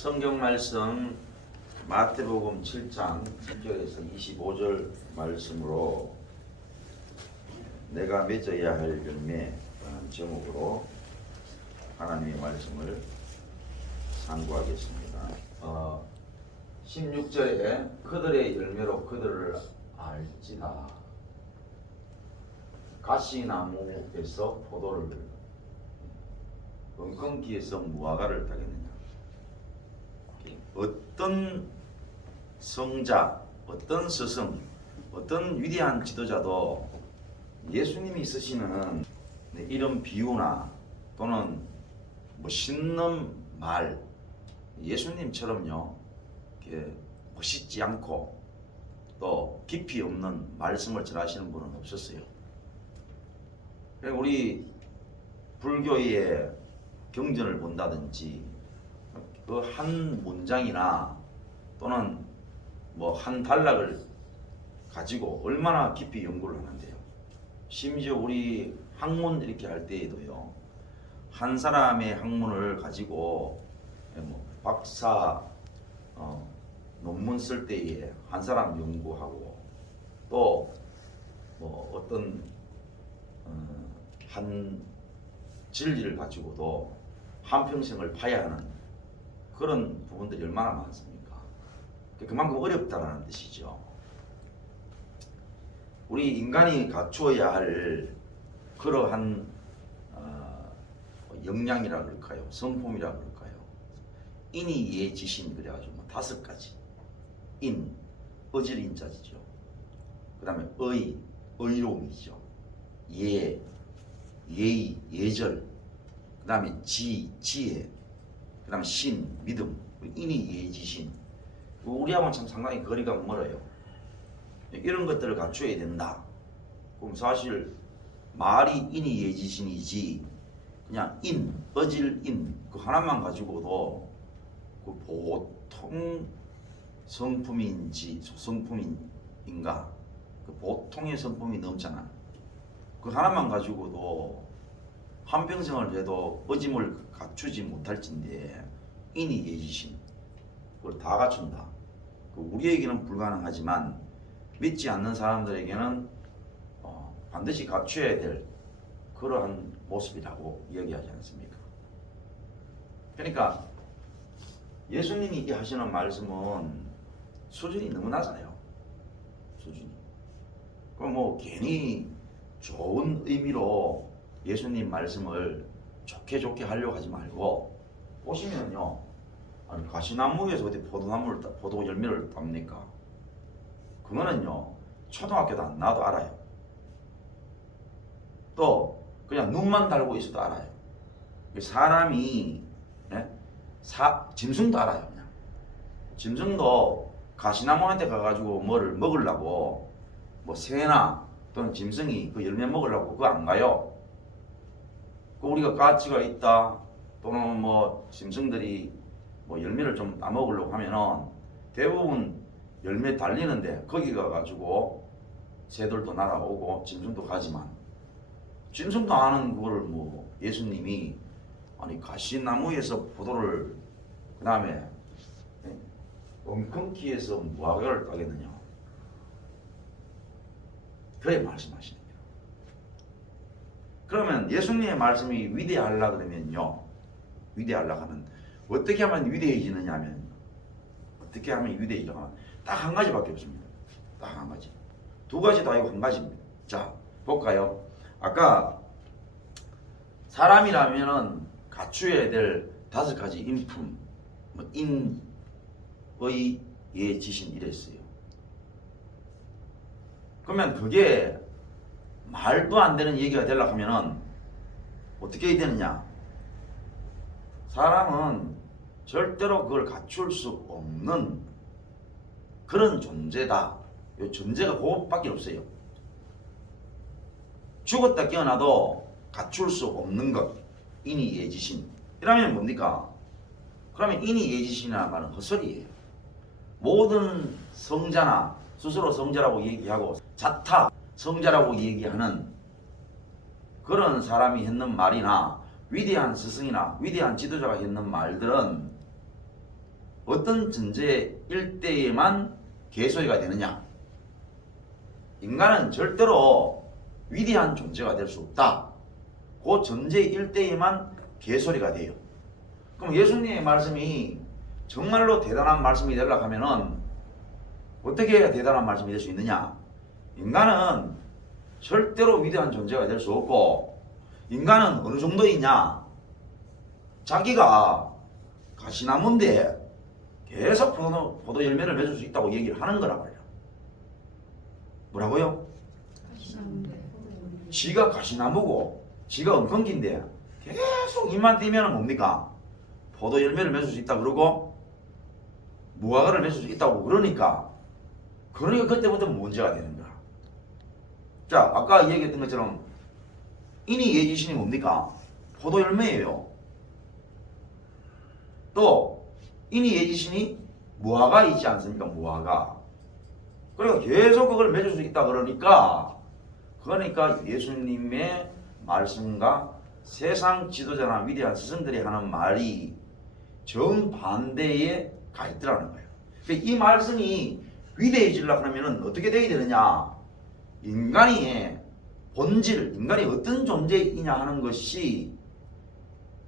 성경 말씀 마태복음 7장 1절에서 25절 말씀으로 내가 맺어야 할 열매라는 제목으로 하나님의 말씀을 상고하겠습니다. 16절에 그들의 열매로 그들을 알지다. 가시나무에서 포도를, 은근기에서 무화과를 따겠느냐. 어떤 성자, 어떤 스승, 어떤 위대한 지도자도 예수님이 쓰시는 이런 비유나 또는 멋있는 말, 예수님처럼요 이렇게 멋있지 않고 또 깊이 없는 말씀을 전하시는 분은 없었어요. 우리 불교의 경전을 본다든지 그 한 문장이나 또는 뭐 한 단락을 가지고 얼마나 깊이 연구를 하는데요. 심지어 우리 학문 이렇게 할 때에도요, 한 사람의 학문을 가지고 뭐 박사 논문 쓸 때에 한 사람 연구하고 또 뭐 어떤 한 진리를 가지고도 한평생을 파야 하는 그런 부분들이 얼마나 많습니까? 그만큼 어렵다라는 뜻이죠. 우리 인간이 갖추어야 할 그러한 역량이라 그럴까요? 성품이라 그럴까요? 인이 예지신 그래가지고 5가지. 인, 어질인자지죠. 그 다음에 의로움이죠. 예의, 예절. 그 다음에 지혜. 그 다음에 신, 믿음. 인이 예지신. 우리하고는 참 상당히 거리가 멀어요. 이런 것들을 갖춰야 된다. 그럼 사실 말이 인이 예지신이지 그냥 어질인 그 하나만 가지고도 그 보통 성품인지 성품인가 그 보통의 성품이 넘잖아. 그 하나만 가지고도 한평생을 해도 어짐을 갖추지 못할진데 인이 예지신 그걸 다 갖춘다. 우리에게는 불가능하지만 믿지 않는 사람들에게는 반드시 갖춰야 될 그러한 모습이라고 이야기하지 않습니까? 그러니까 예수님이 하시는 말씀은 수준이 너무 낮아요. 수준이. 그럼 뭐 괜히 좋은 의미로 예수님 말씀을 좋게 하려고 하지 말고 보시면요, 아니 가시나무에서 어디 포도 열매를 땁니까? 그거는요 초등학교도 안 나와도 알아요. 또 그냥 눈만 달고 있어도 알아요. 사람이 짐승도 알아요. 그냥 짐승도 가시나무한테 가가지고 뭐를 먹으려고 뭐 새나 또는 짐승이 그 열매 먹으려고 그거 안 가요. 우리가 가치가 있다 또는 뭐 짐승들이 뭐 열매를 좀 따먹으려고 하면은 대부분 열매 달리는데 거기 가가지고 새들도 날아오고 짐승도 가지만 짐승도 아는 그걸 뭐 예수님이 아니 가시나무에서 포도를 그 다음에 엉겅퀴에서 무화과를 따겠느냐 그래 말씀하시는 거예요. 그러면 예수님의 말씀이 위대하려 그러면요, 위대하려 하면 어떻게 하면 위대해지느냐 하면 어떻게 하면 위대해지냐 딱 한 가지밖에 없습니다. 딱 한 가지. 2가지도 아니고 한 가지입니다. 자 볼까요? 아까 사람이라면은 갖추어야 될 5가지 인품, 인의 예지신 이랬어요. 그러면 그게 말도 안 되는 얘기가 되려고 하면은 어떻게 해야 되느냐? 사람은 절대로 그걸 갖출 수 없는 그런 존재다. 이 존재가 그것밖에 없어요. 죽었다 깨어나도 갖출 수 없는 것, 인이 예지신. 이라면 뭡니까? 그러면 인이 예지신이라는 말은 헛소리예요. 모든 성자나 스스로 성자라고 얘기하고 자타 성자라고 얘기하는 그런 사람이 했는 말이나 위대한 스승이나 위대한 지도자가 했는 말들은 어떤 존재일 때에만 개소리가 되느냐? 인간은 절대로 위대한 존재가 될 수 없다. 그 존재일 때에만 개소리가 돼요. 그럼 예수님의 말씀이 정말로 대단한 말씀이 되려고 하면은 어떻게 해야 대단한 말씀이 될 수 있느냐? 인간은 절대로 위대한 존재가 될 수 없고, 인간은 어느 정도 있냐? 자기가 가시나무인데 계속 포도 열매를 맺을 수 있다고 얘기를 하는 거란 말이야. 뭐라고요? 지가 가시나무고 지가 엉겅퀴인데 계속 입만 띄면 뭡니까? 포도 열매를 맺을 수 있다 그러고 무화과를 맺을 수 있다고 그러니까 그때부터 문제가 되는 거야. 자, 아까 얘기했던 것처럼 인이 예지신이 뭡니까? 포도 열매예요. 또 인이 예지신이 무화과 있지 않습니까? 무화과. 그러니까 계속 그걸 맺을 수 있다 그러니까 예수님의 말씀과 세상 지도자나 위대한 스승들이 하는 말이 정반대에 가 있더라는 거예요. 그러니까 이 말씀이 위대해지려고 하면 어떻게 돼야 되느냐? 인간의 본질, 인간이 어떤 존재이냐 하는 것이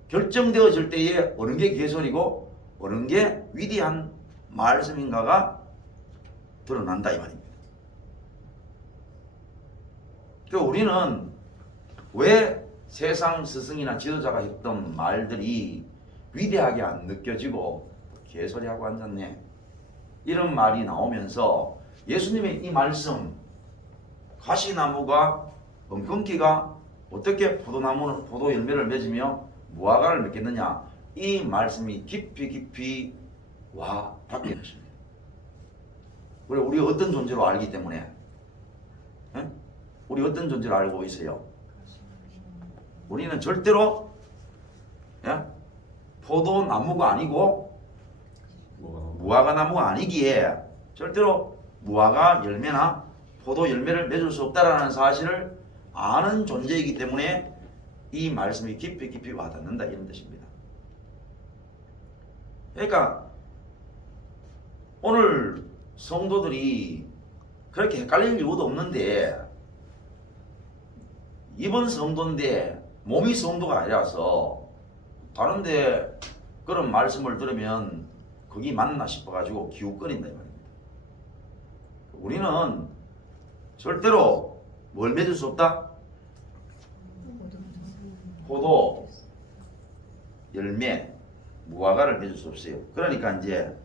결정되어질 때에 어느 게 개소리고 어느 게 위대한 말씀인가가 드러난다 이 말입니다. 그러니까 우리는 왜 세상 스승이나 지도자가 했던 말들이 위대하게 안 느껴지고 개소리하고 앉았네, 이런 말이 나오면서 예수님의 이 말씀, 가시나무가 엉겅퀴가 어떻게 포도 열매를 맺으며 무화과를 맺겠느냐, 이 말씀이 깊이 와 닿게 되십니다. 우리 어떤 존재로 알기 때문에, 우리 어떤 존재로 알고 있어요? 우리는 절대로 포도나무가 아니고 무화과 나무가 아니기에 절대로 무화과 열매나 포도 열매를 맺을 수 없다라는 사실을 아는 존재이기 때문에 이 말씀이 깊이 와닿는다 이런 뜻입니다. 그러니까 오늘 성도들이 그렇게 헷갈릴 이유도 없는데, 이번 성도인데 몸이 성도가 아니라서 다른데 그런 말씀을 들으면 그게 맞나 싶어가지고 기웃거린다 이 말입니다. 우리는 절대로 뭘 맺을 수 없다? 포도 열매, 무화과를 맺을 수 없어요. 그러니까 이제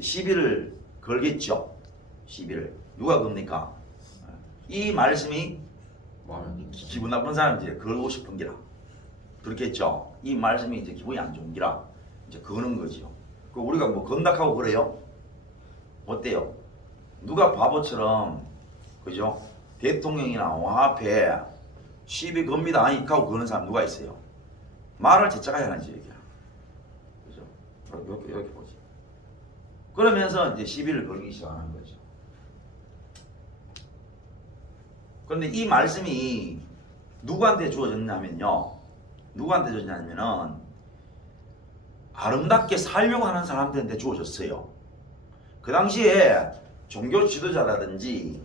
시비를 걸겠죠. 시비를 누가 겁니까? 이 말씀이 기분 나쁜 사람이 이제 걸고 싶은 기라 그렇겠죠. 이 말씀이 이제 기분이 안 좋은 기라 이제 거는 거죠. 그 우리가 뭐 건닥하고 그래요? 어때요? 누가 바보처럼 그죠? 대통령이나 왕 앞에 시비 겁니다 아니 하고 그러는 사람 누가 있어요? 말을 제작해야 하는지 얘기야. 그죠? 이렇게 보지. 그러면서 이제 시비를 걸기 시작하는 거죠. 그런데 이 말씀이 누구한테 주어졌냐면요. 누구한테 주어졌냐면은 아름답게 살려고 하는 사람들한테 주어졌어요. 그 당시에 종교 지도자라든지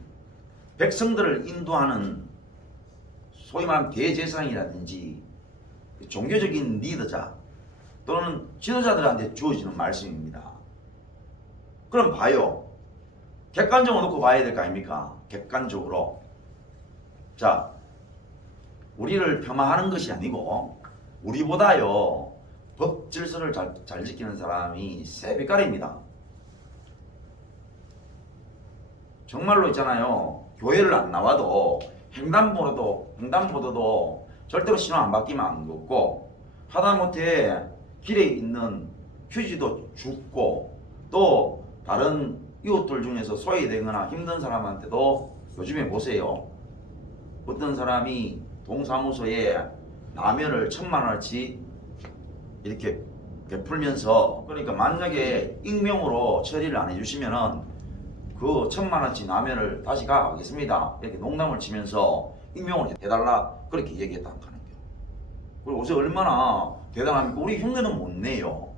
백성들을 인도하는 소위 말하는 대제사장이라든지 종교적인 리더자 또는 지도자들한테 주어지는 말씀입니다. 그럼 봐요. 객관적으로 놓고 봐야 될 거 아닙니까? 객관적으로. 자, 우리를 폄하하는 것이 아니고 우리보다요 법 질서를 잘 지키는 사람이 세배깔입니다. 정말로 있잖아요. 교회를 안 나와도 횡단보도도 절대로 신호 안 바뀌면 안 걷고, 하다못해 길에 있는 휴지도 줍고, 또 다른 이웃들 중에서 소외되거나 힘든 사람한테도 요즘에 보세요. 어떤 사람이 동사무소에 라면을 1,000만 원어치 이렇게 베풀면서, 그러니까 만약에 익명으로 처리를 안 해주시면은 그 1,000만 원어치 라면을 다시 가겠습니다 이렇게 농담을 치면서 익명으로 해달라 그렇게 얘기했다는 거예요. 그리고 요새 얼마나 대단합니까? 우리 흉내는 못 내요.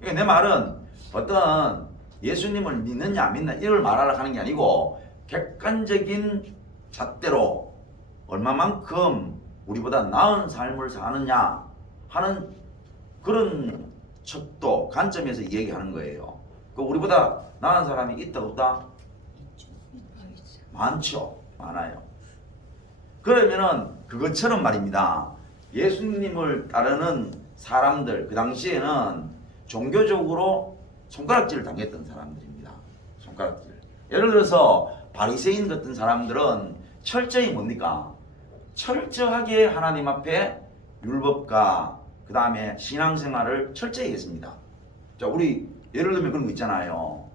그러니까 내 말은 어떤 예수님을 믿느냐 안 믿느냐 이걸 말하려고 하는 게 아니고 객관적인 잣대로 얼마만큼 우리보다 나은 삶을 사느냐 하는 그런 척도 관점에서 얘기하는 거예요. 그 우리보다 나은 사람이 있다 없다? 많죠. 많아요. 그러면은 그것처럼 말입니다. 예수님을 따르는 사람들 그 당시에는 종교적으로 손가락질을 당했던 사람들입니다. 손가락질. 예를 들어서 바리새인 같은 사람들은 철저히 뭡니까? 철저하게 하나님 앞에 율법과 그 다음에 신앙생활을 철저히 했습니다. 자, 우리 예를 들면 그런 거 있잖아요.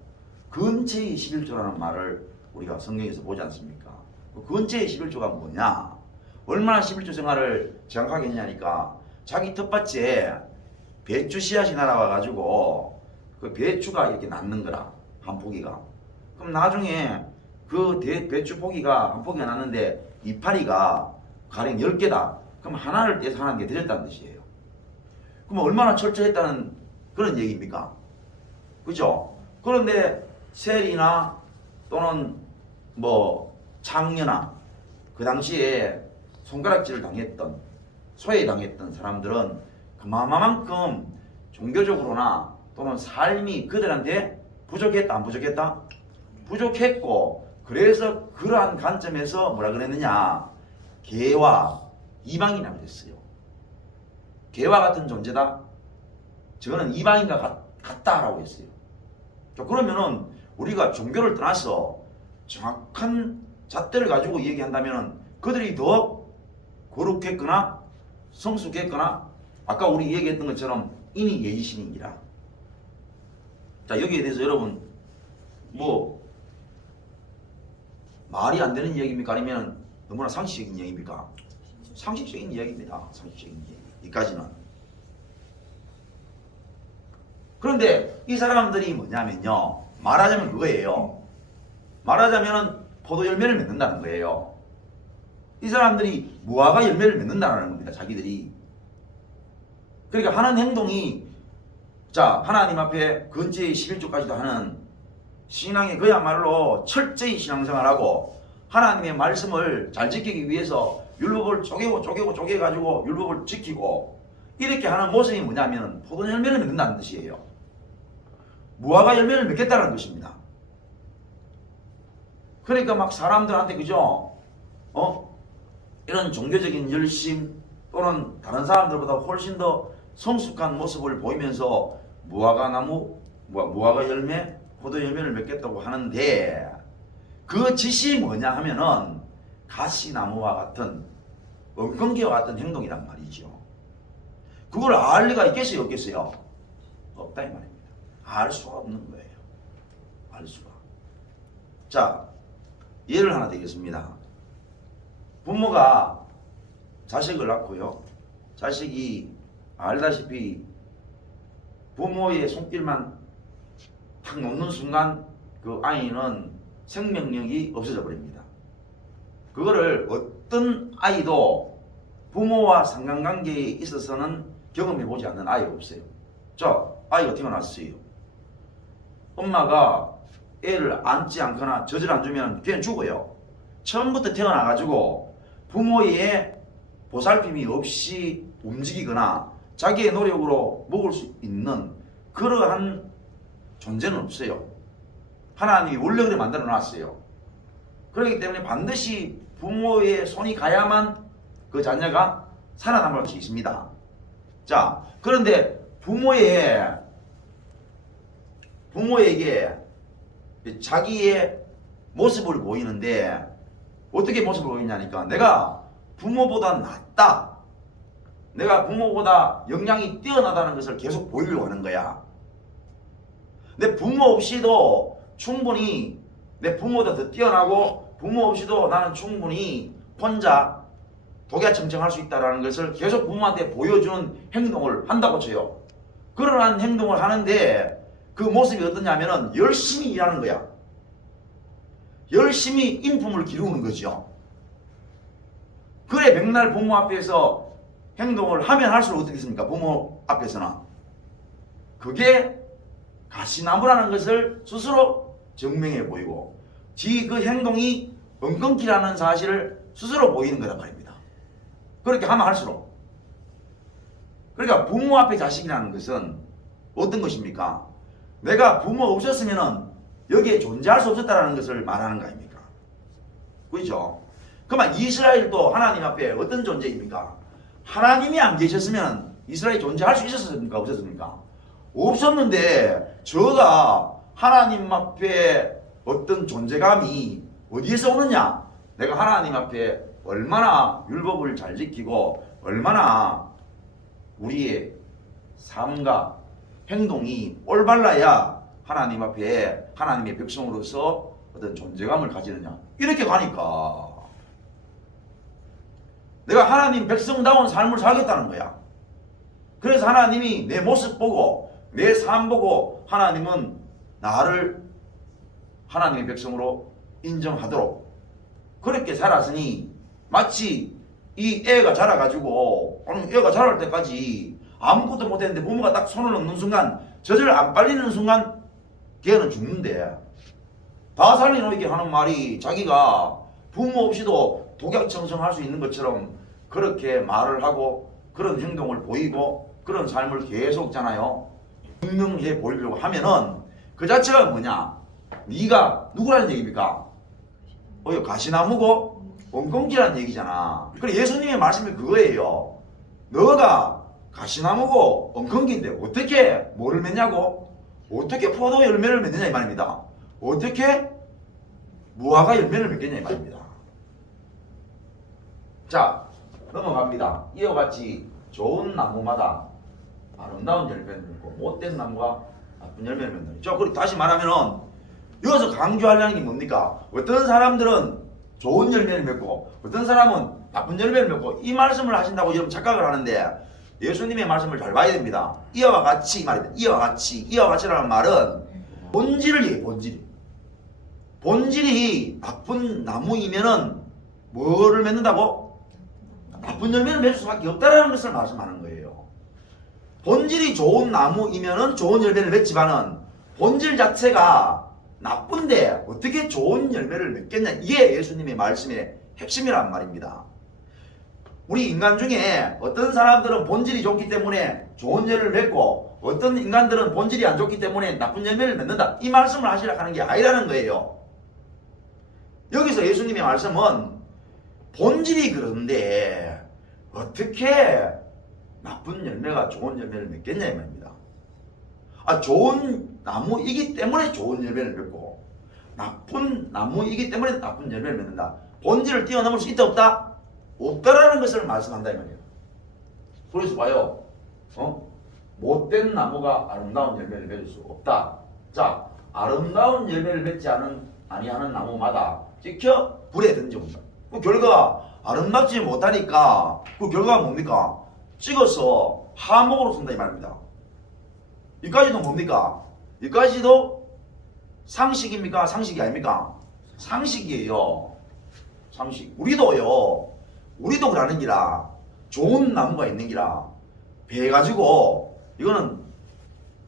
근체의 11조라는 말을 우리가 성경에서 보지 않습니까? 그 근체의 11조가 뭐냐? 얼마나 11조 생활을 정확하게 했냐니까 자기 텃밭에 배추 씨앗이 날아와가지고 그 배추가 이렇게 낳는 거라, 한 포기가. 그럼 나중에 그 배추 포기가, 한 포기가 났는데 이파리가 가령 10개다. 그럼 하나를 떼서 하나님께 드렸다는 뜻이에요. 그럼 얼마나 철저했다는 그런 얘기입니까? 그죠? 그런데 세리나 또는 뭐 창녀나 그 당시에 손가락질을 당했던, 소외당했던 사람들은 그만큼 종교적으로나 또는 삶이 그들한테 부족했다 안 부족했다? 부족했고, 그래서 그러한 관점에서 뭐라 그랬느냐, 개와 이방인이라고 그랬어요. 개와 같은 존재다, 저거는 이방인과 같다라고 했어요. 그러면은 우리가 종교를 떠나서 정확한 잣대를 가지고 얘기한다면 그들이 더 거룩했거나 성숙했거나 아까 우리 얘기했던 것처럼 인이 예지신이라. 자, 여기에 대해서 여러분 뭐 말이 안 되는 이야기입니까? 아니면 너무나 상식적인 이야기입니까? 상식적인 이야기입니다. 상식적인 이야기. 여기까지는. 그런데 이 사람들이 뭐냐면요, 말하자면 그거예요. 말하자면 포도 열매를 맺는다는 거예요. 이 사람들이 무화과 열매를 맺는다는 겁니다. 자기들이. 그러니까 하는 행동이, 자, 하나님 앞에 근처의 11조까지도 하는 신앙이 그야말로 철저히 신앙생활하고 하나님의 말씀을 잘 지키기 위해서 율법을 쪼개가지고 율법을 지키고 이렇게 하는 모습이 뭐냐면 포도 열매를 맺는다는 뜻이에요. 무화과 열매를 맺겠다는 것입니다. 그러니까 막 사람들한테, 그죠? 이런 종교적인 열심 또는 다른 사람들보다 훨씬 더 성숙한 모습을 보이면서 무화과 열매, 포도 열매를 맺겠다고 하는데 그 짓이 뭐냐 하면은 가시나무와 같은 엉겅퀴와 같은 행동이란 말이죠. 그걸 알 리가 있겠어요, 없겠어요? 없다 이 말입니다. 알 수가 없는 거예요. 알 수가. 자, 예를 하나 드리겠습니다. 부모가 자식을 낳고요. 자식이 알다시피 부모의 손길만 탁 놓는 순간 그 아이는 생명력이 없어져 버립니다. 그거를 어떤 아이도 부모와 상관관계에 있어서는 경험해 보지 않는 아이가 없어요. 자, 아이가 태어났어요. 엄마가 애를 안지 않거나 젖을 안 주면 그냥 죽어요. 처음부터 태어나가지고 부모의 보살핌이 없이 움직이거나 자기의 노력으로 먹을 수 있는 그러한 존재는 없어요. 하나님이 원래 그렇게 만들어 놨어요. 그렇기 때문에 반드시 부모의 손이 가야만 그 자녀가 살아남을 수 있습니다. 자, 그런데 부모에게 자기의 모습을 보이는데 어떻게 모습을 보이냐니까 내가 부모보다 낫다, 내가 부모보다 역량이 뛰어나다는 것을 계속 보이려고 하는 거야. 내 부모 없이도 충분히 내 부모보다 더 뛰어나고 부모 없이도 나는 충분히 혼자 독야청청할 수 있다는 것을 계속 부모한테 보여주는 행동을 한다고 쳐요. 그러한 행동을 하는데 그 모습이 어떠냐면은 열심히 일하는 거야. 열심히 인품을 기르는 거죠. 그래, 맨날 부모 앞에서 행동을 하면 할수록 어떻겠습니까? 부모 앞에서는 그게 가시나무라는 것을 스스로 증명해 보이고 지 그 행동이 엉겅퀴라는 사실을 스스로 보이는 거란 말입니다. 그렇게 하면 할수록. 그러니까 부모 앞에 자식이라는 것은 어떤 것입니까? 내가 부모 없었으면 여기에 존재할 수 없었다는 것을 말하는 거 아닙니까? 그렇죠? 그러면 이스라엘도 하나님 앞에 어떤 존재입니까? 하나님이 안 계셨으면 이스라엘이 존재할 수 있었습니까? 없었습니까? 없었는데 저가 하나님 앞에 어떤 존재감이 어디에서 오느냐? 내가 하나님 앞에 얼마나 율법을 잘 지키고 얼마나 우리의 삶과 행동이 올바라야 하나님 앞에 하나님의 백성으로서 어떤 존재감을 가지느냐? 이렇게 가니까 내가 하나님 백성다운 삶을 살겠다는 거야. 그래서 하나님이 내 모습 보고 내 삶 보고 하나님은 나를 하나님의 백성으로 인정하도록 그렇게 살았으니 마치 이 애가 자라가지고 애가 자랄 때까지 아무것도 못했는데 부모가 딱 손을 넣는 순간 젖을 안 빨리는 순간 걔는 죽는데 다 살려놓게 하는 말이 자기가 부모 없이도 독약청성할 수 있는 것처럼 그렇게 말을 하고 그런 행동을 보이고 그런 삶을 계속잖아요. 증명해 보이려고 하면은 그 자체가 뭐냐? 네가 누구라는 얘기입니까? 가시나무고 엉겅퀴라는 얘기잖아. 그래 예수님의 말씀이 그거예요. 너가 가시나무고 엉겅퀴인데 어떻게 뭐를 맺냐고? 어떻게 포도 열매를 맺느냐 이 말입니다. 어떻게 무화과 열매를 맺겠냐 이 말입니다. 자 넘어갑니다. 이와 같이 좋은 나무마다 아름다운 열매를 맺고 못된 나무가 나쁜 열매를 맺는다. 자 그리고 다시 말하면은 여기서 강조하려는 게 뭡니까? 어떤 사람들은 좋은 열매를 맺고 어떤 사람은 나쁜 열매를 맺고 이 말씀을 하신다고 여러분 착각을 하는데 예수님의 말씀을 잘 봐야 됩니다. 이와 같이 말입니다. 이와 같이라는 말은 본질을 얘기해. 본질이 나쁜 나무이면은 뭐를 맺는다고? 나쁜 열매를 맺을 수밖에 없다라는 것을 말씀하는 거예요. 본질이 좋은 나무이면은 좋은 열매를 맺지만은 본질 자체가 나쁜데 어떻게 좋은 열매를 맺겠냐? 이게 예수님의 말씀의 핵심이란 말입니다. 우리 인간 중에 어떤 사람들은 본질이 좋기 때문에 좋은 열매를 맺고 어떤 인간들은 본질이 안 좋기 때문에 나쁜 열매를 맺는다. 이 말씀을 하시려고 하는 게 아니라는 거예요. 여기서 예수님의 말씀은 본질이 그런데 어떻게 나쁜 열매가 좋은 열매를 맺겠냐 이 말입니다. 좋은 나무이기 때문에 좋은 열매를 맺고 나쁜 나무이기 때문에 나쁜 열매를 맺는다. 본질을 뛰어넘을 수 있다 없다? 없다라는 것을 말씀한다 이 말이에요. 그래서 봐요. 못된 나무가 아름다운 열매를 맺을 수 없다. 자, 아름다운 열매를 맺지 아니하는 나무마다 찍혀 불에 던져본다. 그 결과가 아름답지 못하니까 그 결과가 뭡니까? 찍어서 하목으로 쓴다 이 말입니다. 이까지도 뭡니까? 이까지도 상식입니까? 상식이 아닙니까? 상식이에요. 상식. 우리도 그러는 기라 좋은 나무가 있는 기라 배가지고 이거는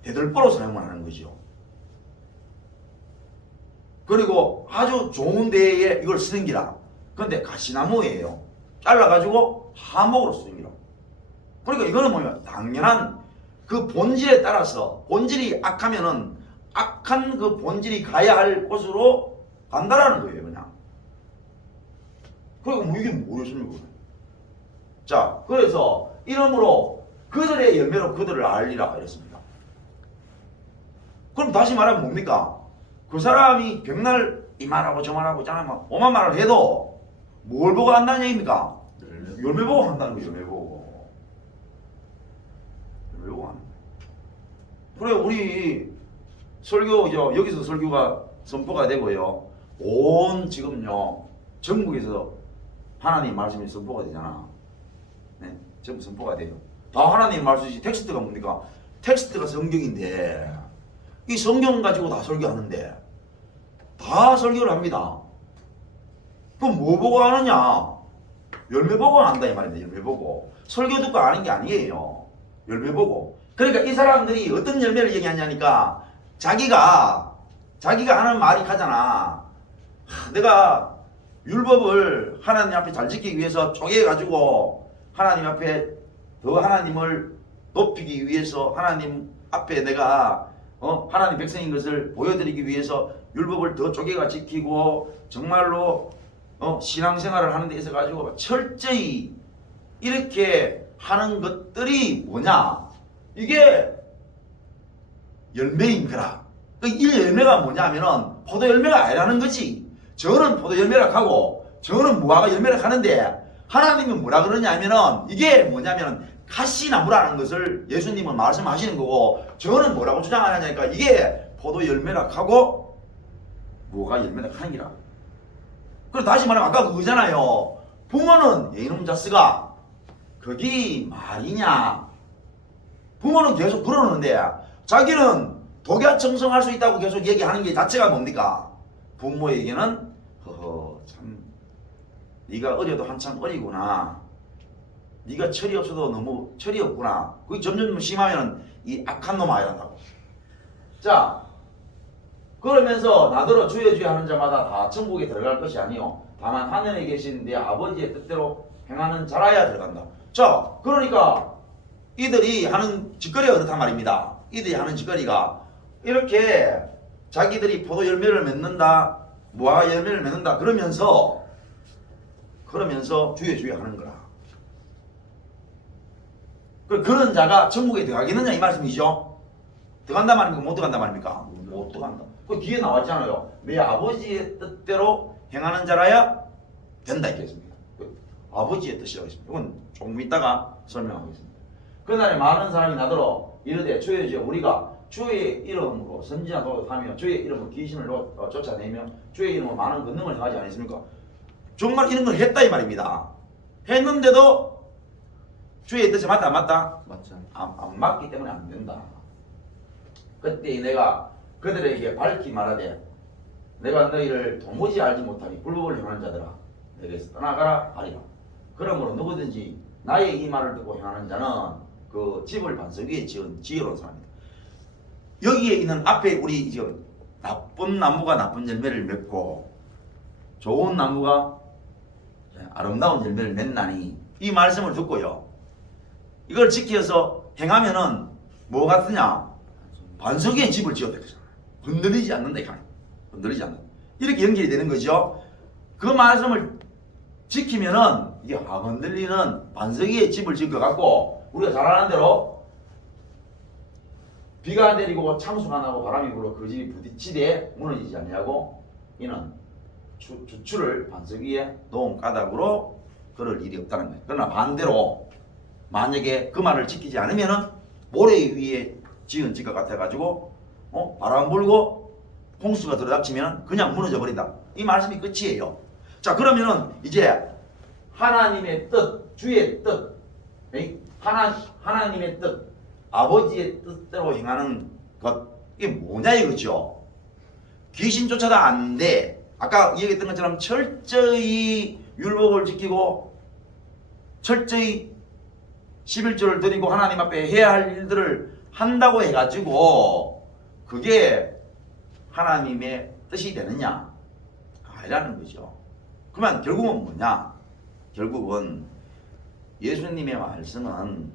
대들보로 사용을 하는 거죠. 그리고 아주 좋은 데에 이걸 쓰는 기라 그런데 가시나무예요. 잘라가지고 하목으로 쓰는 기라. 그러니까 이거는 뭐냐면 당연한 그 본질에 따라서 본질이 악하면은 악한 그 본질이 가야 할 곳으로 간다라는 거예요 그냥. 그리고 뭐 이게 뭐였습니까? 자 그래서 이러므로 그들의 열매로 그들을 알리라 이랬습니다. 그럼 다시 말하면 뭡니까? 그 사람이 백날 이 말하고 저 말하고 막 오만 말을 해도 뭘 보고 한다는 얘기입니까? 열매 보고 한다는 거예요. 열매 보고 하는 거예요. 그래 우리 설교죠. 여기서 설교가 선포가 되고요. 온 지금요 전국에서 하나님 말씀이 선포가 되잖아. 네, 전부 선포가 돼요. 다 하나님 말씀이지. 텍스트가 뭡니까? 텍스트가 성경인데 이 성경 가지고 다 설교하는데 다 설교를 합니다. 그럼 뭐 보고 하느냐? 열매 보고 한다 이 말입니다. 열매 보고 설교 듣고 아는 게 아니에요. 열매 보고 그러니까 이 사람들이 어떤 열매를 얘기하냐니까 자기가 하는 말이 가잖아. 내가 율법을 하나님 앞에 잘 지키기 위해서 쪼개가지고 하나님 앞에 더 하나님을 높이기 위해서 하나님 앞에 내가 하나님 백성인 것을 보여드리기 위해서 율법을 더 쪼개가 지키고 정말로 신앙생활을 하는 데 있어 가지고 철저히 이렇게 하는 것들이 뭐냐? 이게 열매인 거라. 이 열매가 뭐냐면은 포도 열매가 아니라는 거지. 저는 포도 열매라 하고 저는 무화과 열매라 하는데 하나님은 뭐라 그러냐면은 이게 뭐냐면은 가시나무라는 것을 예수님은 말씀하시는 거고 저는 뭐라고 주장하냐니까 이게 포도 열매라 하고 무화과 열매라 하는 기라. 그리고 다시 말하면 아까 그거잖아요. 부모는 이놈 자스가 그게 말이냐? 부모는 계속 그러는데 자기는 독야 청성할 수 있다고 계속 얘기하는 게 자체가 뭡니까? 부모에게는 참 네가 어려도 한참 어리구나. 네가 철이 없어도 너무 철이 없구나. 그게 점점 심하면 이 악한 놈 아니란다고. 자, 그러면서 나더러 주여 주여 하는 자마다 다 천국에 들어갈 것이 아니요 다만 하늘에 계신 내 아버지의 뜻대로 행하는 자라야 들어간다. 자, 그러니까 이들이 하는 짓거리가 그렇단 말입니다. 이들이 하는 짓거리가 이렇게 자기들이 포도 열매를 맺는다, 무화과 열매를 맺는다 그러면서 주여 주여 하는 거라. 그런 자가 천국에 들어가겠느냐 이 말씀이죠. 들어간다 말입니까? 못 들어간다 말입니까? 못 들어간다. 그 뒤에 나왔잖아요. 내 아버지의 뜻대로 행하는 자라야 된다 이랬습니다. 아버지의 뜻이라고 했습니다. 이건 조금 이따가 설명하겠습니다. 그날에 많은 사람이 나더러 이르되 주여 주여 우리가 주의 이름으로 선지자 노릇하며 주의 이름으로 귀신을 쫓아내며 주의 이름으로 많은 권능을 행하지 않았습니까? 정말 이런 걸 했다 이 말입니다. 했는데도 주의 뜻에 맞다 안 맞다? 맞지 않죠. 안 맞기 때문에 안 된다. 그때 내가 그들에게 밝히 말하되 내가 너희를 도무지 알지 못하니 불법을 행하는 자들아 내게서 떠나가라 하리라. 그러므로 누구든지 나의 이 말을 듣고 행하는 자는 그 집을 반석 위에 지은 지혜로운 사람이다. 여기에 있는 앞에 우리 지금 나쁜 나무가 나쁜 열매를 맺고 좋은 나무가 아름다운 열매를 맺나니 이 말씀을 듣고요. 이걸 지켜서 행하면은 뭐 같으냐? 반석 위에 집을 지었다. 흔들리지 않는다. 흔들리지 않는다. 이렇게 연결이 되는 거죠. 그 말씀을 지키면은 이게 흔들리는 반석 위에 집을 지을 것 같고 우리가 잘 아는 대로 비가 안 내리고 창수가 나고 바람이 불어 그 집이 부딪히되 무너지지 않냐고 이는 주추를 반석 위에 놓은 까닭으로 그럴 일이 없다는 거예요. 그러나 반대로 만약에 그 말을 지키지 않으면은 모래 위에 지은 집과 같아가지고 바람 불고 홍수가 들어닥치면 그냥 무너져 버린다. 이 말씀이 끝이에요. 자, 그러면은 이제 하나님의 뜻, 주의 뜻, 하나님의 뜻, 아버지의 뜻대로 행하는 것 이게 뭐냐 이거죠. 귀신 쫓아도 안 돼. 아까 얘기했던 것처럼 철저히 율법을 지키고 철저히 11조를 드리고 하나님 앞에 해야 할 일들을 한다고 해가지고 그게 하나님의 뜻이 되느냐? 아니라는 거죠. 그러면 결국은 뭐냐? 결국은 예수님의 말씀은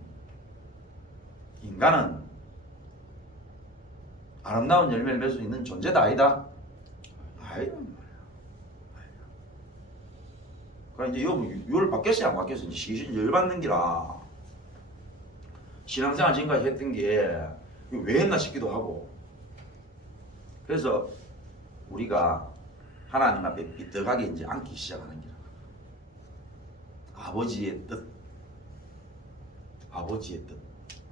인간은 아름다운 열매를 맺을 수 있는 존재다 아니다? 아니란 말이야. 그러니까 이제 율 바뀌었어요 안 바뀌었어요? 이제 열 받는 기라 신앙생활 지금까지 했던 게 왜 했나 싶기도 하고 그래서 우리가 하나님 앞에 삐뚤하게 이제 앉기 시작하는 게 아버지의 뜻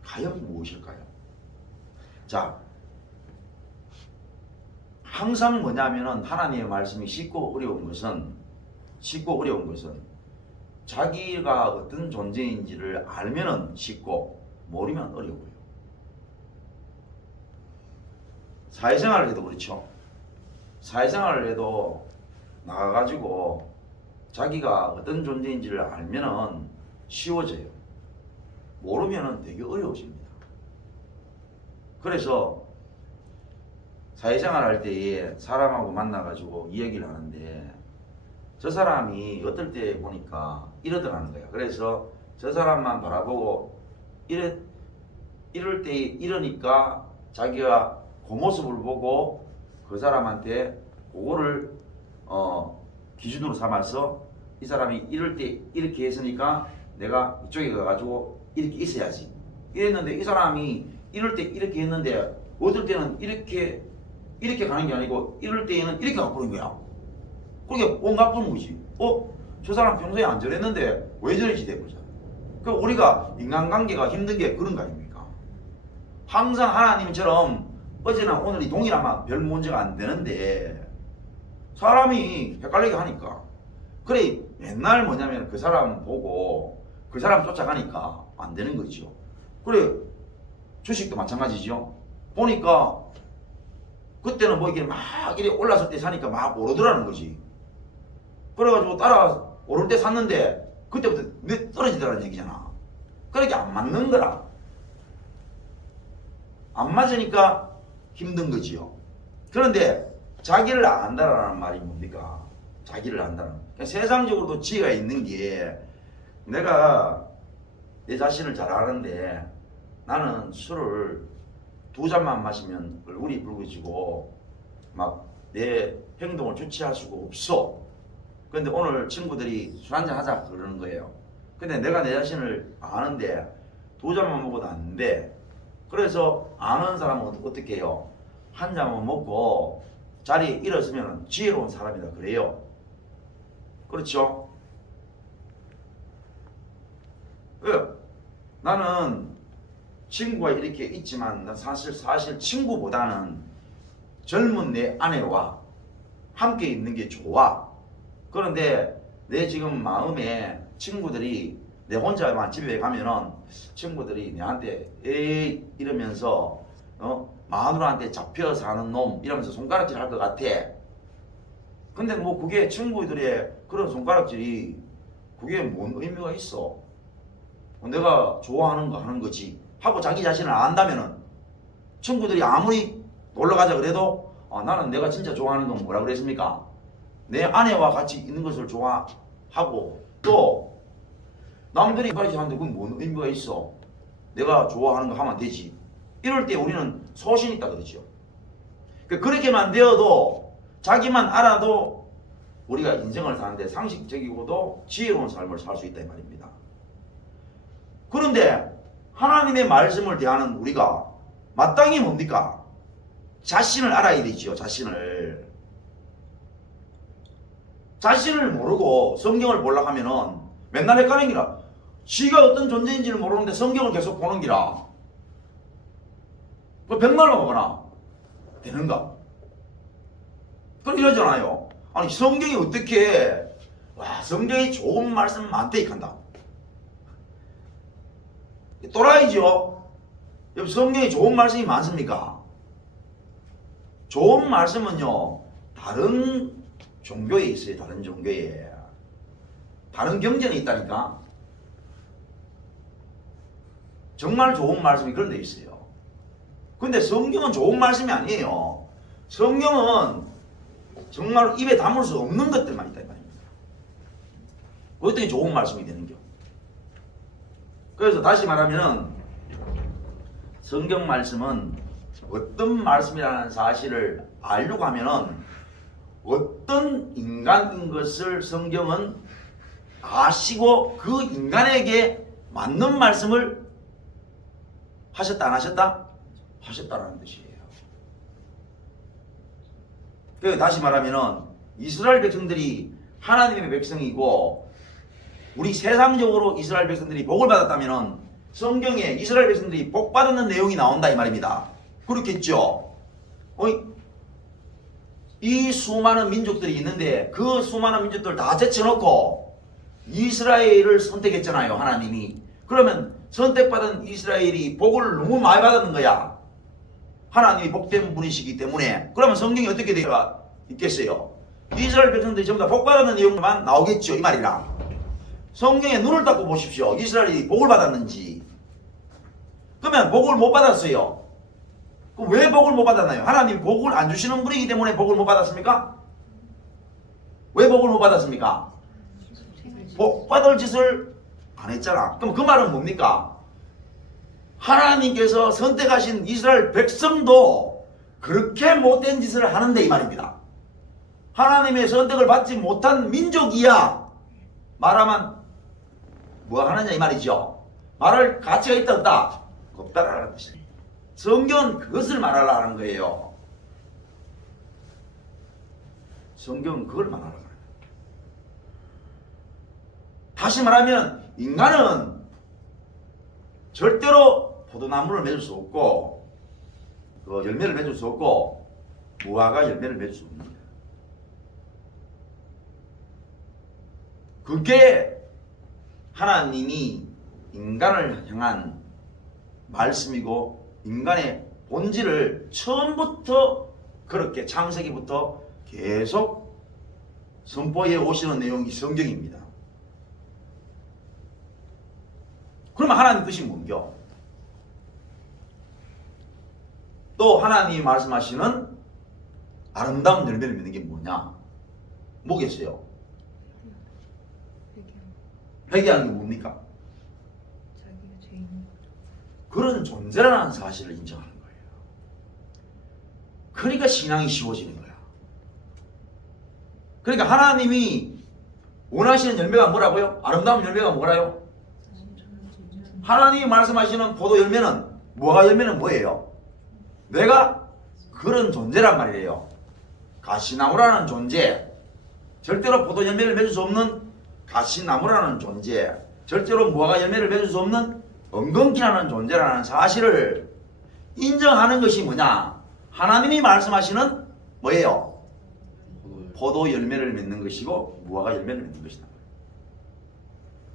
과연 무엇일까요? 자, 항상 뭐냐면은 하나님의 말씀이 쉽고 어려운 것은 자기가 어떤 존재인지를 알면은 쉽고 모르면 어려워요. 사회생활을 해도 그렇죠. 사회생활을 해도 나가가지고 자기가 어떤 존재인지를 알면은 쉬워져요. 모르면은 되게 어려워집니다. 그래서 사회생활 할 때에 사람하고 만나가지고 이야기를 하는데 저 사람이 어떨 때 보니까 이러더라는 거야. 그래서 저 사람만 바라보고 이럴 때 이러니까 자기가 그 모습을 보고 그 사람한테 그거를 기준으로 삼아서 이 사람이 이럴 때 이렇게 했으니까 내가 이쪽에 가가지고 이렇게 있어야지 이랬는데 이 사람이 이럴 때 이렇게 했는데 어떨 때는 이렇게 가는 게 아니고 이럴 때에는 이렇게 가버린 거야. 그게 온갖 푸는 거지. 저 사람 평소에 안 저랬는데 왜 저러지 되보자. 그 우리가 인간관계가 힘든 게 그런 거 아닙니까? 항상 하나님처럼 어제나 오늘이 동일하면 별 문제가 안 되는데 사람이 헷갈리게 하니까 그래 맨날 뭐냐면 그 사람 보고 그 사람 쫓아가니까 안 되는 거죠. 그래 주식도 마찬가지죠. 보니까 그때는 뭐 이렇게 막 이렇게 올랐을 때 사니까 막 오르더라는 거지. 그래가지고 따라 오를 때 샀는데 그때부터 떨어지더라는 얘기잖아. 그렇게 안 맞는 거라. 안 맞으니까 힘든 거지요. 그런데 자기를 안다라는 말이 뭡니까? 자기를 안다는. 그러니까 세상적으로도 지혜가 있는 게 내가 내 자신을 잘 아는데 나는 술을 2잔만 마시면 얼굴이 붉어지고 막 내 행동을 주체할 수가 없어. 근데 오늘 친구들이 술 한잔 하자 그러는 거예요. 근데 내가 내 자신을 아는데 2잔만 먹어도 안 돼. 그래서 아는 사람은 어떻게 해요? 한 잔만 먹고 자리에 일어서면 지혜로운 사람이다 그래요. 그렇죠? 왜? 나는 친구가 이렇게 있지만 난 사실 친구보다는 젊은 내 아내와 함께 있는 게 좋아. 그런데 내 지금 마음에 친구들이 내 혼자만 집에 가면은 친구들이 내한테 에이 이러면서 마누라한테 잡혀 사는 놈 이러면서 손가락질 할 것 같아. 근데 뭐 그게 친구들의 그런 손가락질이 그게 뭔 의미가 있어? 내가 좋아하는 거 하는 거지 하고 자기 자신을 안다면은 친구들이 아무리 놀러 가자 그래도 나는 내가 진짜 좋아하는 건 뭐라 그랬습니까? 내 아내와 같이 있는 것을 좋아하고 또 남들이 같이 하는데 그건 뭔 의미가 있어? 내가 좋아하는 거 하면 되지. 이럴 때 우리는 소신이 있다 그러죠. 그렇게만 되어도 자기만 알아도 우리가 인생을 사는데 상식적이고도 지혜로운 삶을 살 수 있다 이 말입니다. 그런데 하나님의 말씀을 대하는 우리가 마땅히 뭡니까? 자신을 알아야 되지요. 자신을 모르고 성경을 보려고 하면은 맨날 헷갈리는 기라. 지가 어떤 존재인지를 모르는데 성경을 계속 보는 기라. 그 백날만 보거나 되는가? 그럼 이러잖아요. 아니 성경이 어떻게 성경이 좋은 말씀 많대 이칸다. 또라이죠. 성경에 좋은 말씀이 많습니까? 좋은 말씀은요 다른 종교에 있어요. 다른 종교에 다른 경전에 있다니까. 정말 좋은 말씀이 그런 데 있어요. 근데 성경은 좋은 말씀이 아니에요. 성경은 정말 입에 담을 수 없는 것들만 있다 이 말입니다. 그것들이 좋은 말씀이 되는겨. 그래서 다시 말하면 성경 말씀은 어떤 말씀이라는 사실을 알려고 하면은 어떤 인간인 것을 성경은 아시고 그 인간에게 맞는 말씀을 하셨다 안 하셨다? 하셨다라는 뜻이에요. 그래서 다시 말하면은 이스라엘 백성들이 하나님의 백성이고 우리 세상적으로 이스라엘 백성들이 복을 받았다면은 성경에 이스라엘 백성들이 복 받는 내용이 나온다 이 말입니다. 그렇겠죠? 이 수많은 민족들이 있는데 그 수많은 민족들을 다 제쳐놓고 이스라엘을 선택했잖아요. 하나님이. 그러면 선택받은 이스라엘이 복을 너무 많이 받았는 거야. 하나님이 복된 분이시기 때문에. 그러면 성경이 어떻게 되어 있겠어요? 이스라엘 백성들이 전부 다 복 받았는 내용만 나오겠죠. 이 말이라. 성경에 눈을 닫고 보십시오. 이스라엘이 복을 받았는지. 그러면 복을 못 받았어요. 왜 복을 못 받았나요? 하나님 복을 안 주시는 분이기 때문에 복을 못 받았습니까? 왜 복을 못 받았습니까? 복 받을 짓을 안 했잖아. 그럼 그 말은 뭡니까? 하나님께서 선택하신 이스라엘 백성도 그렇게 못된 짓을 하는데 이 말입니다. 하나님의 선택을 받지 못한 민족이야 말하면 뭐 하느냐 이 말이죠. 말할 가치가 있다 없다? 없다라는 뜻이에요. 성경은 그것을 말하려는 거예요. 성경은 그걸 말하려는 거예요. 다시 말하면 인간은 절대로 포도나무를 맺을 수 없고 그 열매를 맺을 수 없고 무화과 열매를 맺을 수 없는 거예요. 그게 하나님이 인간을 향한 말씀이고 인간의 본질을 처음부터 그렇게 창세기부터 계속 선포해 오시는 내용이 성경입니다. 그러면 하나님 뜻이 뭔겨? 또 하나님이 말씀하시는 아름다운 열매를 맺는 게 뭐냐? 뭐겠어요? 회개하는 게 뭡니까? 자기가 죄인. 그런 존재라는 사실을 인정하는 거예요. 그러니까 신앙이 쉬워지는 거야. 그러니까 하나님이 원하시는 열매가 뭐라고요? 아름다운 열매가 뭐라요? 하나님이 말씀하시는 포도 열매는 무화과 열매는 뭐예요? 내가 그런 존재란 말이에요. 가시나무라는 존재, 절대로 포도 열매를 맺을 수 없는 가시나무라는 존재, 절대로 무화과 열매를 맺을 수 없는 엉겅퀴라는 존재라는 사실을 인정하는 것이 뭐냐? 하나님이 말씀하시는 뭐예요? 포도 열매를 맺는 것이고 무화과 열매를 맺는 것이다.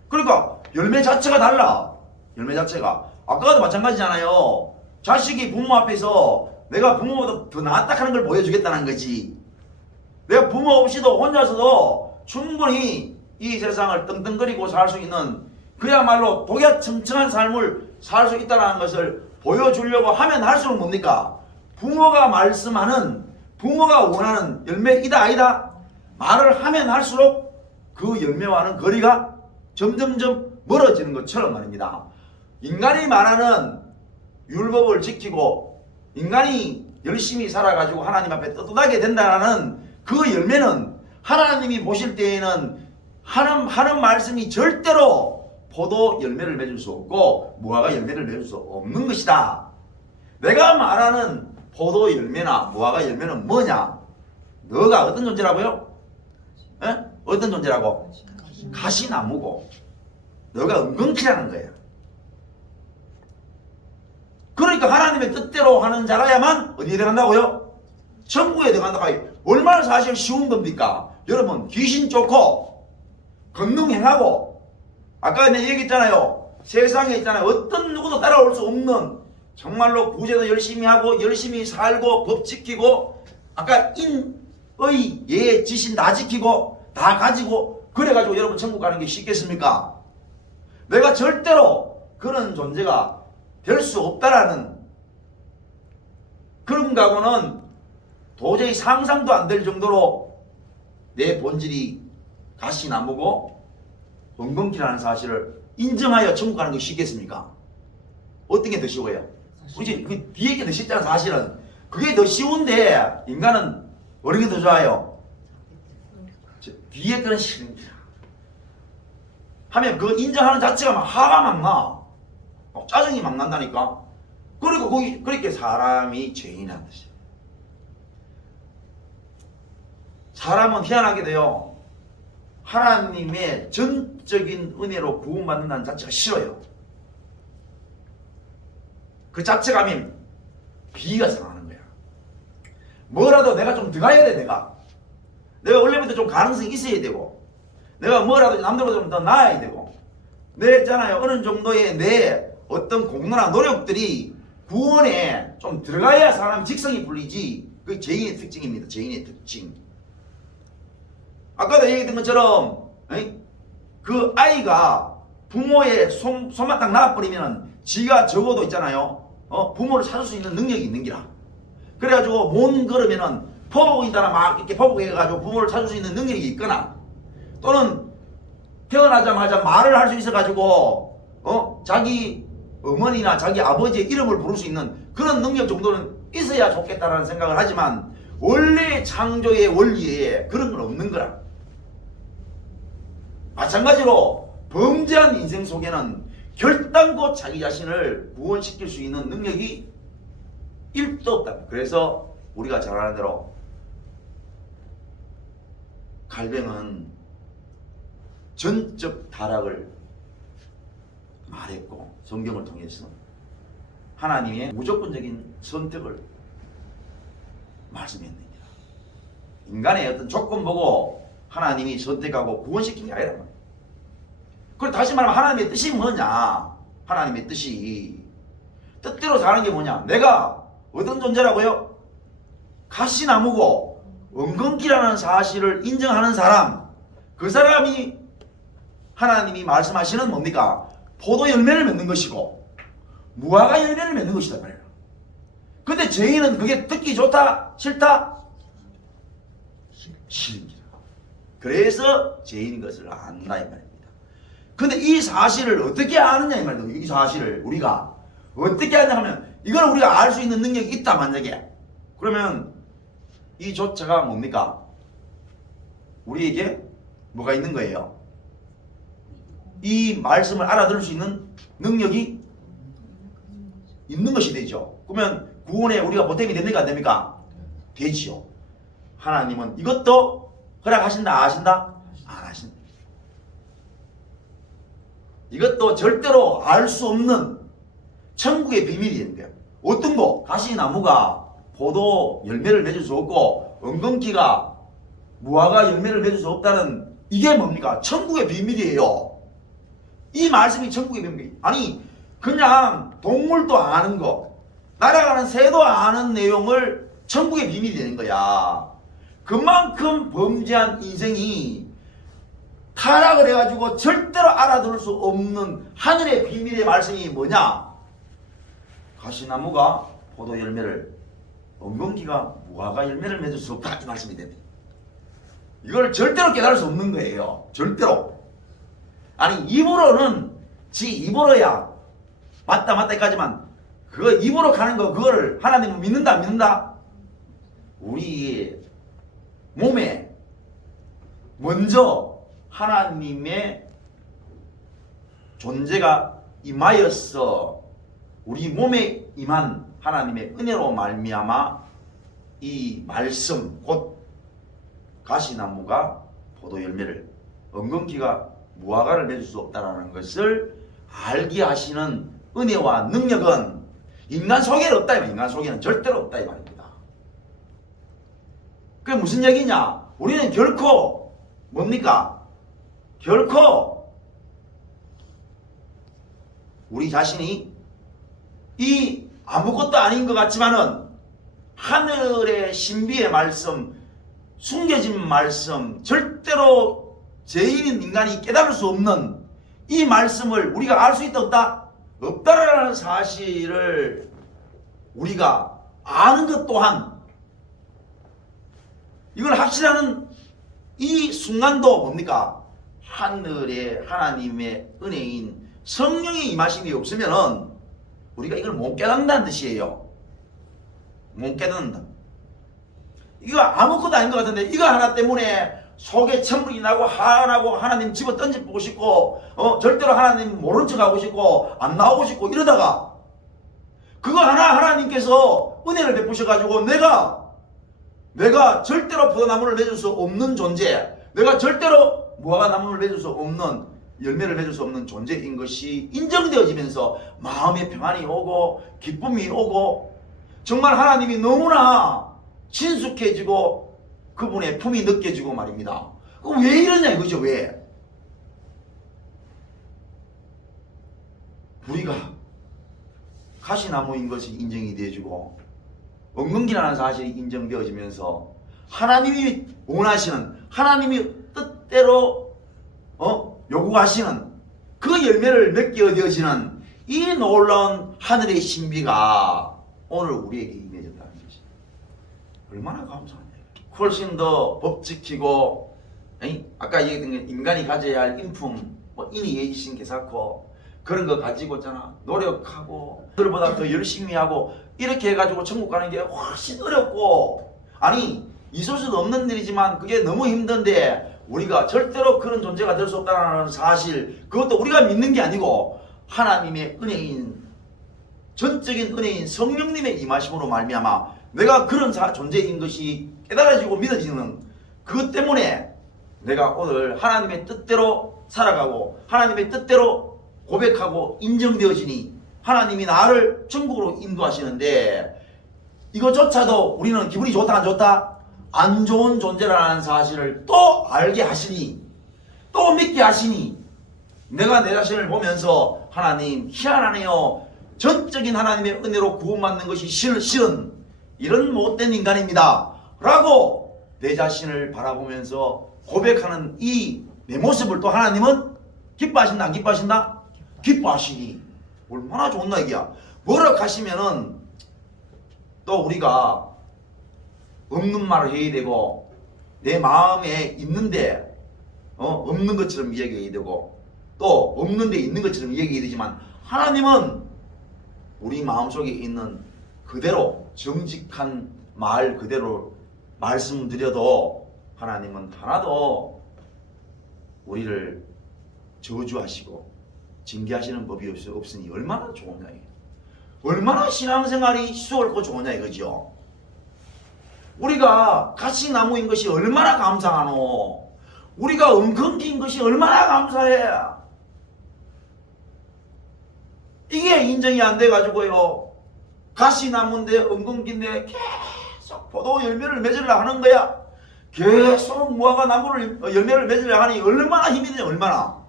그러니까 열매 자체가 달라. 열매 자체가 아까도 마찬가지잖아요. 자식이 부모 앞에서 내가 부모보다 더 낫다 하는 걸 보여주겠다는 거지. 내가 부모 없이도 혼자서도 충분히 이 세상을 떵떵거리고 살 수 있는 그야말로 독야청청한 삶을 살 수 있다는 것을 보여주려고 하면 할수록 뭡니까? 부모가 말씀하는, 부모가 원하는 열매이다 아니다? 말을 하면 할수록 그 열매와는 거리가 점점점 멀어지는 것처럼 말입니다. 인간이 말하는 율법을 지키고 인간이 열심히 살아가지고 하나님 앞에 떳떳하게 된다는 그 열매는 하나님이 보실 때에는 하는 말씀이 절대로 포도 열매를 맺을 수 없고 무화과 열매를 맺을 수 없는 것이다. 내가 말하는 포도 열매나 무화과 열매는 뭐냐? 너가 어떤 존재라고요? 에? 어떤 존재라고? 가시나무고 너가 엉겅퀴라는 거야. 그러니까 하나님의 뜻대로 하는 자라야만 어디에 들어간다고요? 천국에 들어간다고. 얼마나 사실 쉬운 겁니까? 여러분 귀신 쫓고 권능 행하고 아까 내가 얘기했잖아요. 세상에 있잖아요. 어떤 누구도 따라올 수 없는 정말로 구제도 열심히 하고 열심히 살고 법 지키고 아까 인의 예 지신 다 지키고 다 가지고 그래가지고 여러분 천국 가는 게 쉽겠습니까? 내가 절대로 그런 존재가 될 수 없다라는 그런 각오는 도저히 상상도 안 될 정도로 내 본질이 가시나무고 엉겅퀴라는 사실을 인정하여 천국 가는 게 쉽겠습니까? 어떤 게 더 쉬워요? 그치? 그 뒤에 게 더 쉽잖아. 사실은 그게 더 쉬운데 인간은 어느 게 더 좋아요? 뒤에 거는 싫은 거야. 하면 그 인정하는 자체가 막 화가 막 나. 짜증이 막 난다니까. 그리고 거기 그렇게 사람이 죄인이라는 뜻이에요. 사람은 희한하게 돼요. 하나님의 전적인 은혜로 구원받는다는 자체가 싫어요. 그 자체가 하면 비위가 상하는 거야. 뭐라도 내가 좀 더 가야 돼. 내가 원래부터 좀 가능성이 있어야 되고 내가 뭐라도 남들보다 좀 더 나아야 되고 내 있잖아요. 어느 정도의 내 어떤 공로나 노력들이 구원에 좀 들어가야 사람이 직성이 풀리지. 그게 죄인의 특징입니다. 죄인의 특징. 아까도 얘기했던 것처럼 그 아이가 부모의 손만 딱 놔버리면 지가 적어도 있잖아요. 부모를 찾을 수 있는 능력이 있는 기라. 그래가지고 못 걸으면은 포복이 따라 막 이렇게 포복해가지고 부모를 찾을 수 있는 능력이 있거나 또는 태어나자마자 말을 할 수 있어가지고 자기 어머니나 자기 아버지의 이름을 부를 수 있는 그런 능력 정도는 있어야 좋겠다라는 생각을 하지만 원래 창조의 원리에 그런 건 없는 거라. 마찬가지로 범죄한 인생 속에는 결단코 자기 자신을 구원시킬 수 있는 능력이 1도 없다. 그래서 우리가 잘 아는 대로 갈병은 전적 타락을 말했고 성경을 통해서 하나님의 무조건적인 선택을 말씀했습니다. 인간의 어떤 조건 보고 하나님이 선택하고 구원시킨 게 아니란 말이에요. 그리고 다시 말하면 하나님의 뜻이 뭐냐? 하나님의 뜻이 뜻대로 사는 게 뭐냐? 내가 어떤 존재라고요? 가시나무고 은근기라는 사실을 인정하는 사람, 그 사람이 하나님이 말씀하시는 뭡니까? 포도 열매를 맺는 것이고 무화과 열매를 맺는 것이다 말이에요. 근데 죄인은 그게 듣기 좋다? 싫다? 싫습니다. 그래서 죄인인 것을 안다 이 말입니다. 근데 이 사실을 어떻게 아느냐 이 말이에요. 이 사실을 우리가 어떻게 하냐 하면 이걸 우리가 알 수 있는 능력이 있다 만약에 그러면 이 조차가 뭡니까? 우리에게 뭐가 있는 거예요? 이 말씀을 알아들을 수 있는 능력이 있는 것이 되죠. 그러면 구원에 우리가 보탬이 됩니까? 안 됩니까? 되지요. 하나님은 이것도 허락하신다 아신다? 안 하신다. 이것도 절대로 알 수 없는 천국의 비밀이 있는 거예요. 어떤 거? 가시나무가 포도 열매를 맺을 수 없고 은근키가 무화과 열매를 맺을 수 없다는 이게 뭡니까? 천국의 비밀이에요. 이 말씀이 천국의 비밀. 아니 그냥 동물도 아는 거, 날아가는 새도 아는 내용을 천국의 비밀이 되는 거야. 그만큼 범죄한 인생이 타락을 해가지고 절대로 알아들을 수 없는 하늘의 비밀의 말씀이 뭐냐? 가시나무가 포도 열매를, 은근키가 무화과 열매를 맺을 수 없다 이 말씀이 됩니다. 이걸 절대로 깨달을 수 없는 거예요. 절대로. 아니 입으로는 지 입으로야 맞다 여기까지만 그 입으로 가는 거 그거를 하나님은 믿는다 안 믿는다? 우리 몸에 먼저 하나님의 존재가 임하였어. 우리 몸에 임한 하나님의 은혜로 말미암아 이 말씀 곧 가시나무가 포도 열매를 은근키가 무화과를 맺을 수 없다라는 것을 알게 하시는 은혜와 능력은 인간 속에는 없다. 인간 속에는 절대로 없다 이 말입니다. 그게 무슨 얘기냐? 우리는 결코 뭡니까? 결코 우리 자신이 이 아무것도 아닌 것 같지만은 하늘의 신비의 말씀, 숨겨진 말씀, 절대로 죄인인 인간이 깨달을 수 없는 이 말씀을 우리가 알 수 있다 없다? 없다라는 사실을 우리가 아는 것 또한 이걸 확실하는 이 순간도 뭡니까? 하늘의 하나님의 은혜인 성령의 임하심이 없으면은 우리가 이걸 못 깨닫는다는 뜻이에요. 못 깨닫는다. 이거 아무것도 아닌 것 같은데 이거 하나 때문에 속에 천불이 나고 화나고 하나님 집어 던져보고 싶고 절대로 하나님 모른 척하고 싶고 안 나오고 싶고 이러다가 그거 하나 하나님께서 은혜를 베푸셔가지고 내가 절대로 포도나무를 맺을 수 없는 존재, 내가 절대로 무화과 나무를 맺을 수 없는 열매를 맺을 수 없는 존재인 것이 인정되어지면서 마음의 평안이 오고 기쁨이 오고 정말 하나님이 너무나 친숙해지고 그분의 품이 느껴지고 말입니다. 왜 이러냐 이거죠. 왜? 우리가 가시나무인 것이 인정이 되어지고 은근키라는 사실이 인정되어지면서 하나님이 원하시는 하나님이 뜻대로 요구하시는 그 열매를 맺게 되어지는 이 놀라운 하늘의 신비가 오늘 우리에게 임해졌다는 것입니다. 얼마나 감사하냐. 훨씬 더 법 지키고, 아까 얘기했던 게 인간이 가져야 할 인품, 뭐 인의 예의신 개사코 그런 거 가지고 있잖아. 노력하고 그들보다 더 열심히 하고 이렇게 해가지고 천국 가는 게 훨씬 어렵고, 아니 있을 수도 없는 일이지만 그게 너무 힘든데 우리가 절대로 그런 존재가 될 수 없다는 사실, 그것도 우리가 믿는 게 아니고 하나님의 은혜인, 전적인 은혜인 성령님의 임하심으로 말미암아 내가 그런 존재인 것이 깨달아지고 믿어지는 그것 때문에 내가 오늘 하나님의 뜻대로 살아가고 하나님의 뜻대로 고백하고 인정되어지니 하나님이 나를 천국으로 인도하시는데, 이거조차도 우리는 기분이 좋다 안 좋다? 안 좋은 존재라는 사실을 또 알게 하시니, 또 믿게 하시니, 내가 내 자신을 보면서 하나님 희한하네요, 전적인 하나님의 은혜로 구원받는 것이 실은 이런 못된 인간입니다 라고 내 자신을 바라보면서 고백하는 이 내 모습을 또 하나님은 기뻐하신다 안 기뻐하신다? 기뻐하시니 얼마나 좋은 얘기야. 뭐라 하시면은 또 우리가 없는 말을 해야 되고 내 마음에 있는데 없는 것처럼 이야기해야 되고 또 없는데 있는 것처럼 이야기해야 되지만, 하나님은 우리 마음속에 있는 그대로 정직한 말 그대로 말씀드려도 하나님은 하나도 우리를 저주하시고 징계하시는 법이 없으니 얼마나 좋으냐 이게. 얼마나 신앙생활이 수월하고 좋으냐 이거죠. 우리가 가시나무인 것이 얼마나 감사하노. 우리가 엉겅퀴인 것이 얼마나 감사해. 이게 인정이 안 돼가지고요, 가시나무인데 엉겅퀴인데 계속 포도 열매를 맺으려 하는 거야. 계속 무화과 나무를 열매를 맺으려 하니 얼마나 힘이 드냐. 얼마나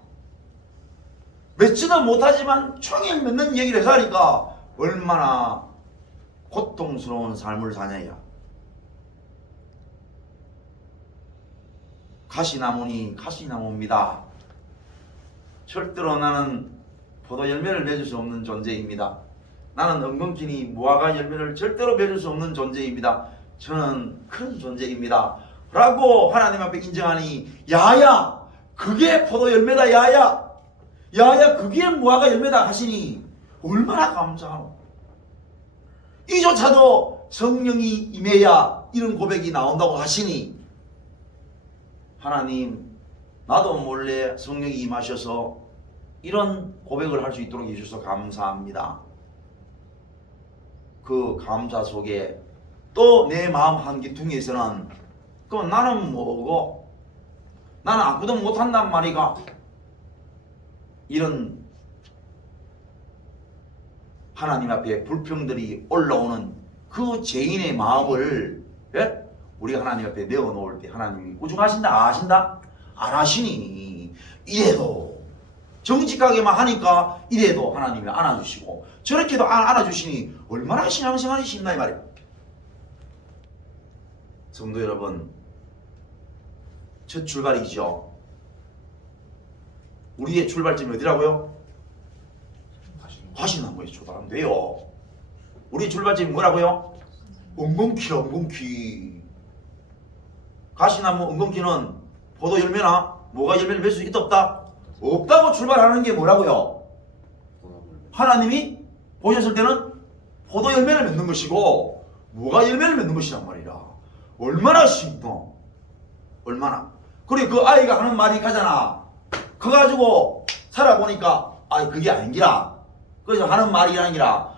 맺지도 못하지만 총일 맺는 얘기를 해서 하니까 얼마나 고통스러운 삶을 사냐야. 가시나무니 가시나무입니다. 절대로 나는 포도 열매를 맺을 수 없는 존재입니다. 나는 엉겅퀴니 무화과 열매를 절대로 맺을 수 없는 존재입니다. 저는 큰 존재입니다 라고 하나님 앞에 인정하니, 야야 그게 포도 열매다, 야야 그게 무화과 열매다 하시니 얼마나 감사하노. 이조차도 성령이 임해야 이런 고백이 나온다고 하시니, 하나님 나도 몰래 성령이 임하셔서 이런 고백을 할 수 있도록 해주셔서 감사합니다. 그 감사 속에 또 내 마음 한기퉁에서는 그럼 나는 뭐고, 나는 아무도 못한단 말이가, 이런 하나님 앞에 불평들이 올라오는 그 죄인의 마음을 우리가 하나님 앞에 내어놓을 때 하나님이 우중하신다 아신다? 안 하시니, 이래도 정직하게만 하니까 이래도 하나님이 안아주시고 저렇게도 안아주시니 얼마나 신앙생활이 쉽나 이 말이에요. 성도 여러분, 첫 출발이죠. 우리의 출발점이 어디라고요? 가시나무에 출발하면 돼요. 우리 출발점이 뭐라고요? 엉겅퀴라, 엉겅퀴. 가시나무 엉겅퀴는 포도 열매나 뭐가 열매를 맺을 수 있다 없다? 없다고 출발하는 게 뭐라고요? 하나님이 보셨을 때는 포도 열매를 맺는 것이고 뭐가 열매를 맺는 것이란 말이라. 얼마나 쉽노? 얼마나. 그리고 그 아이가 하는 말이 가잖아. 그거 가지고 살아보니까 그게 아닌기라. 그래서 하는 말이 아니라,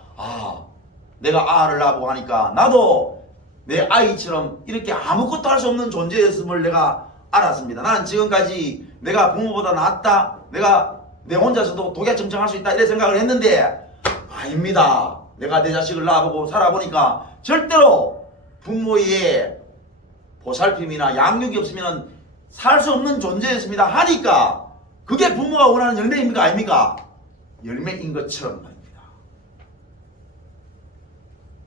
내가 아를 낳고 하니까 나도 내 아이처럼 이렇게 아무것도 할 수 없는 존재였음을 내가 알았습니다. 나는 지금까지 내가 부모보다 낫다, 내가 내 혼자서도 독야청청할 수 있다 이런 생각을 했는데 아닙니다. 내가 내 자식을 낳아보고 살아보니까 절대로 부모의 보살핌이나 양육이 없으면 살 수 없는 존재였습니다 하니까 그게 부모가 원하는 열매입니까 아닙니까? 열매인 것처럼 말입니다.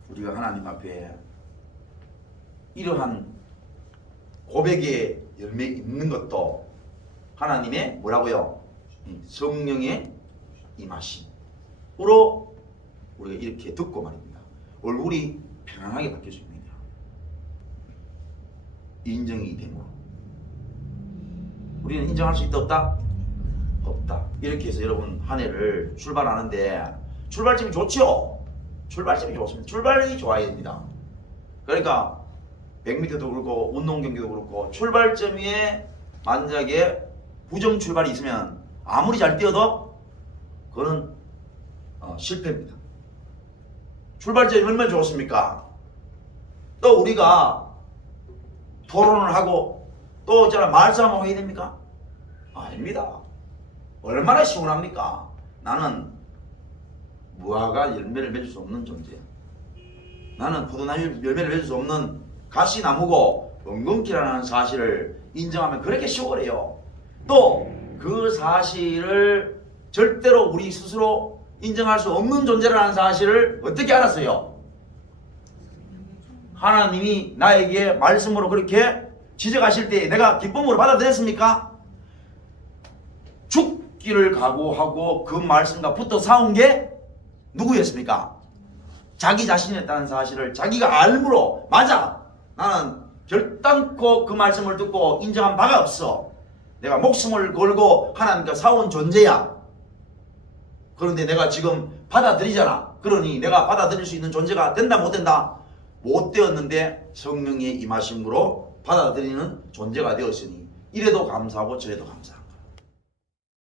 우리가 하나님 앞에 이러한 고백의 열매 있는 것도 하나님의 뭐라고요? 성령의 임하심으로 우리가 이렇게 듣고 말입니다. 얼굴이 편안하게 바뀔 수 있느냐. 인정이 되므로. 우리는 인정할 수 있다 없다? 없다. 이렇게 해서 여러분 한 해를 출발하는데 출발점이 좋죠? 출발점이 좋습니다. 출발이 좋아야 됩니다. 그러니까 100m도 그렇고 운동 경기도 그렇고 출발점에 만약에 부정 출발이 있으면 아무리 잘 뛰어도 그거는 실패입니다. 출발점이 얼마나 좋습니까? 또 우리가 토론을 하고 또 있잖아 말싸움하고 해야 됩니까? 아닙니다. 얼마나 시원합니까? 나는 무화과 열매를 맺을 수 없는 존재야. 나는 포도나무 열매를 맺을 수 없는 가시나무고 엉겅퀴라는 사실을 인정하면 그렇게 시원해요. 또 그 사실을 절대로 우리 스스로 인정할 수 없는 존재라는 사실을 어떻게 알았어요? 하나님이 나에게 말씀으로 그렇게 지적하실 때 내가 기쁨으로 받아들였습니까? 죽기를 각오하고 그 말씀과 붙어 싸운 게 누구였습니까? 자기 자신이었다는 사실을 자기가 알므로 맞아 나는 결단코 그 말씀을 듣고 인정한 바가 없어. 내가 목숨을 걸고 하나님과 싸운 존재야. 그런데 내가 지금 받아들이잖아. 그러니 내가 받아들일 수 있는 존재가 된다 못 된다? 못 되었는데 성령의 임하심으로 받아들이는 존재가 되었으니 이래도 감사하고 저래도 감사하고